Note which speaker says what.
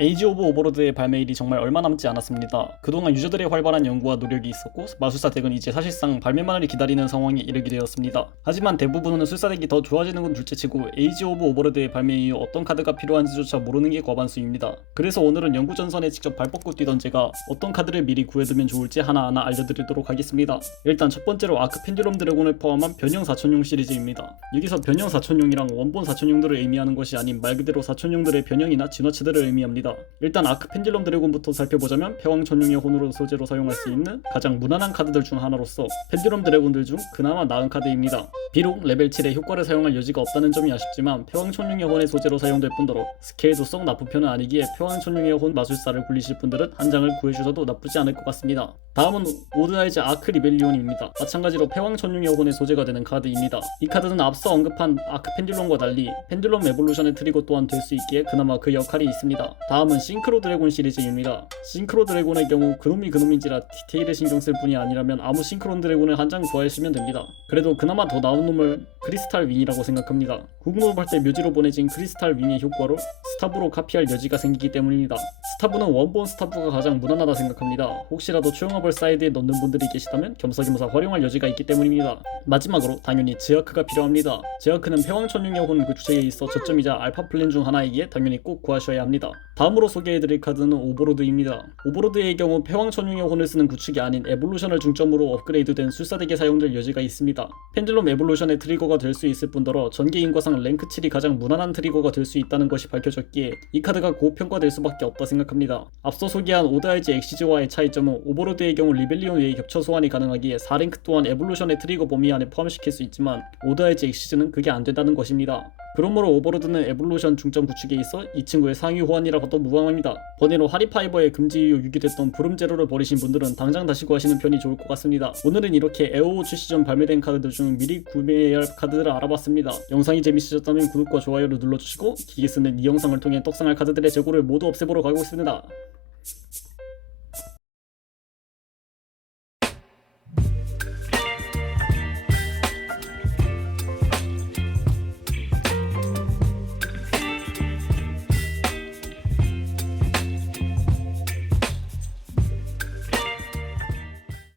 Speaker 1: 에이지 오브 오버로드의 발매일이 정말 얼마 남지 않았습니다. 그동안 유저들의 활발한 연구와 노력이 있었고 마술사 덱은 이제 사실상 발매만을 기다리는 상황에 이르게 되었습니다. 하지만 대부분은 술사 덱이 더 좋아지는 건 둘째치고 에이지 오브 오버로드의 발매 이후 어떤 카드가 필요한지조차 모르는 게 과반수입니다. 그래서 오늘은 연구 전선에 직접 발 뻗고 뛰던 제가 어떤 카드를 미리 구해두면 좋을지 하나하나 알려드리도록 하겠습니다. 일단 첫 번째로 아크 펜듈럼 드래곤을 포함한 변형 4천용 시리즈입니다. 여기서 변형 4천용이랑 원본 4천용들을 의미하는 것이 아닌 말 그대로 4천용들의 변형이나 진화체들을 의미합니다. 일단 아크 펜듈럼 드래곤부터 살펴보자면 패왕 천용의 혼으로 소재로 사용할 수 있는 가장 무난한 카드들 중 하나로서 펜듈럼 드래곤들 중 그나마 나은 카드입니다. 비록 레벨 7의 효과를 사용할 여지가 없다는 점이 아쉽지만 패왕 천용의 혼의 소재로 사용될 뿐더러 스케일도 썩 나쁜 편은 아니기에 패왕 천용의 혼 마술사를 굴리실 분들은 한 장을 구해주셔도 나쁘지 않을 것 같습니다. 다음은 오드아이즈 아크 리벨리온입니다. 마찬가지로 패왕 천용의 혼의 소재가 되는 카드입니다. 이 카드는 앞서 언급한 아크 펜듈럼과 달리 펜듈럼 에볼루션의 트리거 또한 될 수 있기에 그나마 그 역할이 있습니다. 다음 은 싱크로 드래곤 시리즈입니다. 싱크로 드래곤의 경우 그놈이 그놈인지라 디테일에 신경 쓸 뿐이 아니라면 아무 싱크론 드래곤을 한 장 구하시면 됩니다. 그래도 그나마 더 나은 놈을 크리스탈 윙이라고 생각합니다. 구글업 할 때 묘지로 보내진 크리스탈 윙의 효과로 스타브로 카피할 여지가 생기기 때문입니다. 스타브는 원본 스타브가 가장 무난하다 생각합니다. 혹시라도 초용업을 사이드에 넣는 분들이 계시다면 겸사겸사 활용할 여지가 있기 때문입니다. 마지막으로 당연히 제아크가 필요합니다. 제아크는 패왕천룡의 혼그 주제에 있어 저점이자 알파 플랜 중 하나이기에 당연히 꼭 구하셔야 합니다. 다음으로 소개해드릴 카드는 오버로드입니다. 오버로드의 경우 패왕천룡의 혼을 쓰는 구축이 아닌 에볼루션을 중점으로 업그레이드된 술사덱에 사용될 여지가 있습니다. 펜들럼 에볼루션의 트리거가 될 수 있을 뿐더러 전개 인과상 랭크 7이 가장 무난한 트리거가 될 수 있다는 것이 밝혀졌기에 이 카드가 고평가될 수밖에 없다 생각합니다. 앞서 소개한 오드아이즈 엑시즈와의 차이점은 오버로드의 경우 리벨리온 외에 겹쳐 소환이 가능하기에 4랭크 또한 에볼루션의 트리거 범위 안에 포함시킬 수 있지만 오드아이즈 엑시즈는 그게 안 된다는 것입니다. 그러므로 오버로드는 에볼루션 중점 구축에 있어 이 친구의 상위 호환이라 봐도 무방합니다. 번외로 하리파이버의 금지 이후 유기됐던 부름제로를 버리신 분들은 당장 다시 구하시는 편이 좋을 것 같습니다. 오늘은 이렇게 에오 출시 전 발매된 카드들 중 미리 구매해야 할 카드들을 알아봤습니다. 영상이 재밌으셨다면 구독과 좋아요를 눌러주시고 기계 쓰는 이 영상을 통해 떡상할 카드들의 재고를 모두 없애보러 가고 있습니다.